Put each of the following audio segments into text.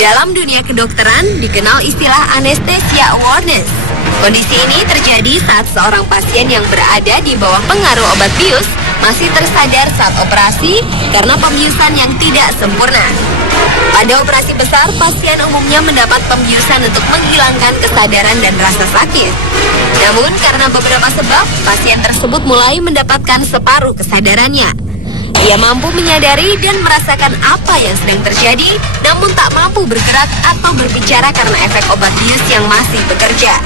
Dalam dunia kedokteran dikenal istilah anesthesia awareness. Kondisi ini terjadi saat seorang pasien yang berada di bawah pengaruh obat bius masih tersadar saat operasi karena pembiusan yang tidak sempurna. Pada operasi besar, pasien umumnya mendapat pembiusan untuk menghilangkan kesadaran dan rasa sakit. Namun karena beberapa sebab, pasien tersebut mulai mendapatkan separuh kesadarannya. Ia mampu menyadari dan merasakan apa yang sedang terjadi, namun tak mampu bergerak atau berbicara karena efek obat bius yang masih bekerja.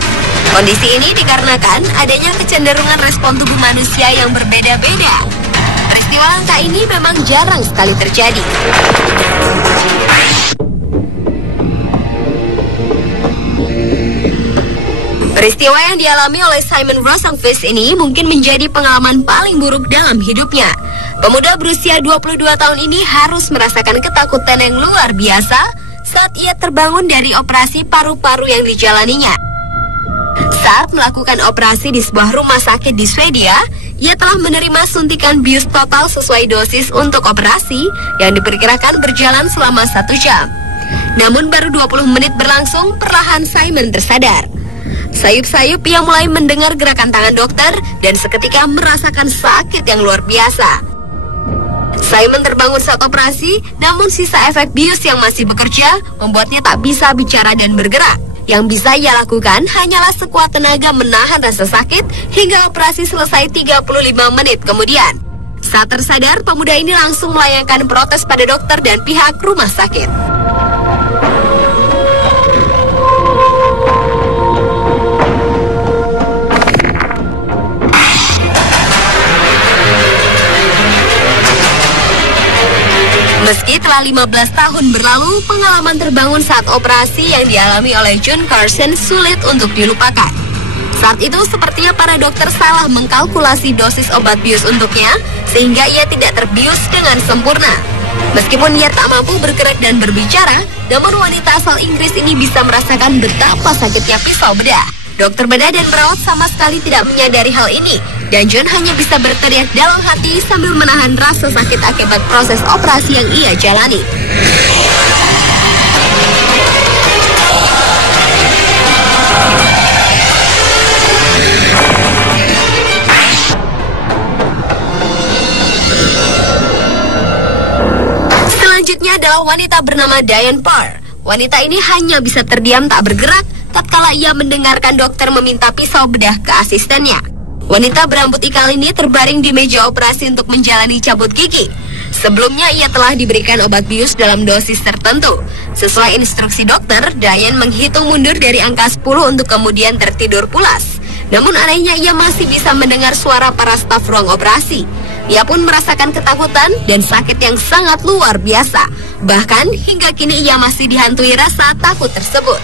Kondisi ini dikarenakan adanya kecenderungan respon tubuh manusia yang berbeda-beda. Peristiwa langka ini memang jarang sekali terjadi. Peristiwa yang dialami oleh Simon Rosenqvist ini mungkin menjadi pengalaman paling buruk dalam hidupnya. Pemuda berusia 22 tahun ini harus merasakan ketakutan yang luar biasa saat ia terbangun dari operasi paru-paru yang dijalaninya. Saat melakukan operasi di sebuah rumah sakit di Swedia, ia telah menerima suntikan bius total sesuai dosis untuk operasi yang diperkirakan berjalan selama 1 jam. Namun baru 20 menit berlangsung, perlahan Simon tersadar. Sayup-sayup ia mulai mendengar gerakan tangan dokter dan seketika merasakan sakit yang luar biasa. Simon terbangun saat operasi, namun sisa efek bius yang masih bekerja membuatnya tak bisa bicara dan bergerak. Yang bisa ia lakukan hanyalah sekuat tenaga menahan rasa sakit hingga operasi selesai 35 menit kemudian. Saat tersadar, pemuda ini langsung melayangkan protes pada dokter dan pihak rumah sakit. Meski telah 15 tahun berlalu, pengalaman terbangun saat operasi yang dialami oleh John Carson sulit untuk dilupakan. Saat itu sepertinya para dokter salah mengkalkulasi dosis obat bius untuknya, sehingga ia tidak terbius dengan sempurna. Meskipun ia tak mampu bergerak dan berbicara, namun wanita asal Inggris ini bisa merasakan betapa sakitnya pisau bedah. Dokter bedah dan perawat sama sekali tidak menyadari hal ini, dan John hanya bisa berteriak dalam hati sambil menahan rasa sakit akibat proses operasi yang ia jalani. Selanjutnya adalah wanita bernama Diane Parr. Wanita ini hanya bisa terdiam tak bergerak tatkala ia mendengarkan dokter meminta pisau bedah ke asistennya. Wanita berambut ikal ini terbaring di meja operasi untuk menjalani cabut gigi. Sebelumnya ia telah diberikan obat bius dalam dosis tertentu. Sesuai instruksi dokter, Diane menghitung mundur dari angka 10 untuk kemudian tertidur pulas. Namun anehnya ia masih bisa mendengar suara para staf ruang operasi. Ia pun merasakan ketakutan dan sakit yang sangat luar biasa. Bahkan hingga kini ia masih dihantui rasa takut tersebut.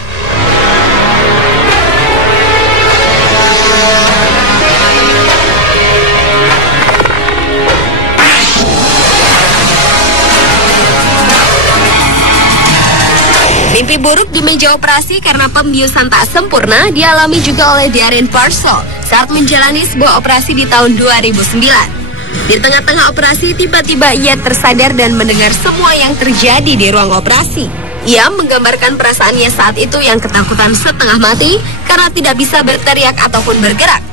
Mimpi buruk di meja operasi karena pembiusan tak sempurna dialami juga oleh Diane Parr saat menjalani sebuah operasi di tahun 2009. Di tengah-tengah operasi, tiba-tiba ia tersadar dan mendengar semua yang terjadi di ruang operasi. Ia menggambarkan perasaannya saat itu yang ketakutan setengah mati karena tidak bisa berteriak ataupun bergerak.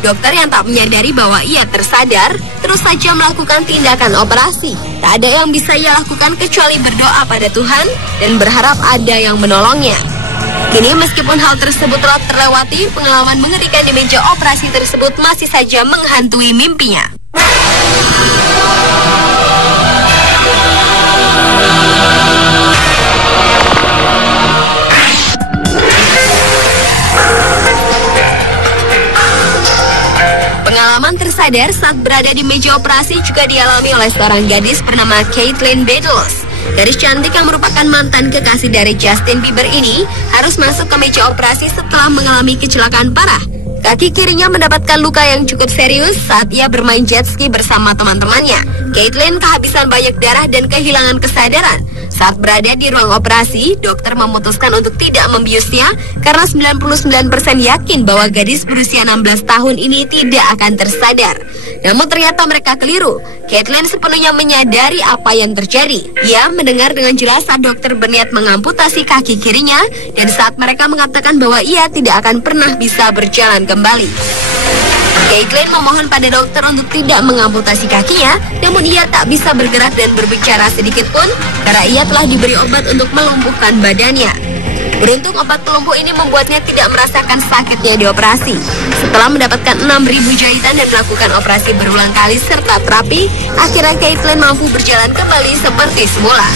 Dokter yang tak menyadari bahwa ia tersadar, terus saja melakukan tindakan operasi. Tak ada yang bisa ia lakukan kecuali berdoa pada Tuhan dan berharap ada yang menolongnya. Kini meskipun hal tersebut telah terlewati, pengalaman mengerikan di meja operasi tersebut masih saja menghantui mimpinya. Pengalaman tersadar saat berada di meja operasi juga dialami oleh seorang gadis bernama Caitlin Beddoes. Gadis cantik yang merupakan mantan kekasih dari Justin Bieber ini harus masuk ke meja operasi setelah mengalami kecelakaan parah. Kaki kirinya mendapatkan luka yang cukup serius saat ia bermain jet ski bersama teman-temannya. Caitlin kehabisan banyak darah dan kehilangan kesadaran. Saat berada di ruang operasi, dokter memutuskan untuk tidak membiusnya karena 99% yakin bahwa gadis berusia 16 tahun ini tidak akan tersadar. Namun ternyata mereka keliru. Caitlin sepenuhnya menyadari apa yang terjadi. Ia mendengar dengan jelas saat dokter berniat mengamputasi kaki kirinya dan saat mereka mengatakan bahwa ia tidak akan pernah bisa berjalan kembali. Caitlin memohon pada dokter untuk tidak mengamputasi kakinya, namun ia tak bisa bergerak dan berbicara sedikit pun karena ia telah diberi obat untuk melumpuhkan badannya. Beruntung obat pelumpuh ini membuatnya tidak merasakan sakitnya di operasi. Setelah mendapatkan 6.000 jahitan dan melakukan operasi berulang kali serta terapi, akhirnya Caitlin mampu berjalan kembali seperti semula.